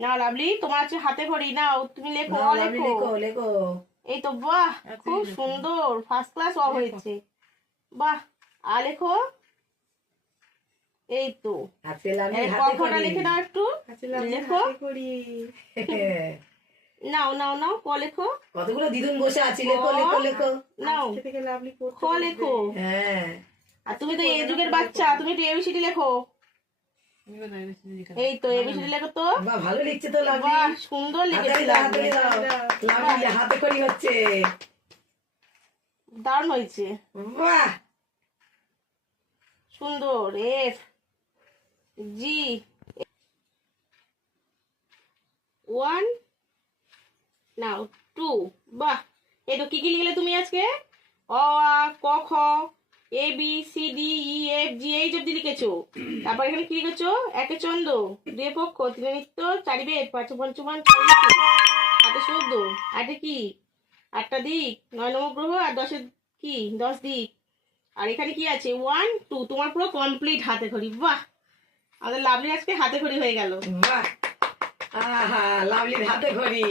না লাভলি, তোমার আছে হাতে ঘড়ি, নাও তুমি লেখো, নাও লাভলি, লেখো। লেখো লেখো। এই তো, বাহ, খুব সুন্দর, ফার্স্ট ক্লাস হয়েছে। বাহ, আর লেখো। এই তো, আজকে লাভলির এই হাতে কখটা খড়ি। লিখে নাও একটু। আজকে লাভলির লেখো, হাতে খড়ি। নাও নাও নাও, ক লেখো। কতগুলো দিদুন বসে আছি, লেখো লেখো লেখো। নাও, আজকে থেকে লাভলি খ পড়তে লেখো। বসবে। হ্যাঁ। আর তুমি তো এই যুগের বাচ্চা, তুমি একটু এবিসিডি লেখো। এই তো, এবিসিডি লেখো তো। বাহ, ভালো লিখছে তো লাভলি। বাহ, সুন্দর লিখেছি হাতালি দাও, লাভলি। হাতালি দাও। লাভলি হাতে খড়ি হচ্ছে। দারুণ হয়েছে, বাহ, সুন্দর। এফ জি 1, নাও 2। বাহ, এই তো কি কি লিখলে তুমি আজকে? অ আ ক খ A B C D E F G এই অব্দি লিখেছো। তারপর এখানে কি লিখেছো? একে চন্দ্র, দুয়ে পক্ষ, তিনে নিত্য, চারি বেদ, পাঁচে পঞ্চমান, ছয় ঋতু, হাতে সদ্য, আটে কি? 8টা দিক, 9 নবগ্রহ, আর 10 কি? 10 দিক। আর এখানে কি আছে? 1 2, তোমার পুরো কমপ্লিট হাতে খড়ি। বাহ, আমাদের লাভলি আজকে হাতে খড়ি হয়ে গেল। বাহ, আহা, লাভলির হাতে খড়ি।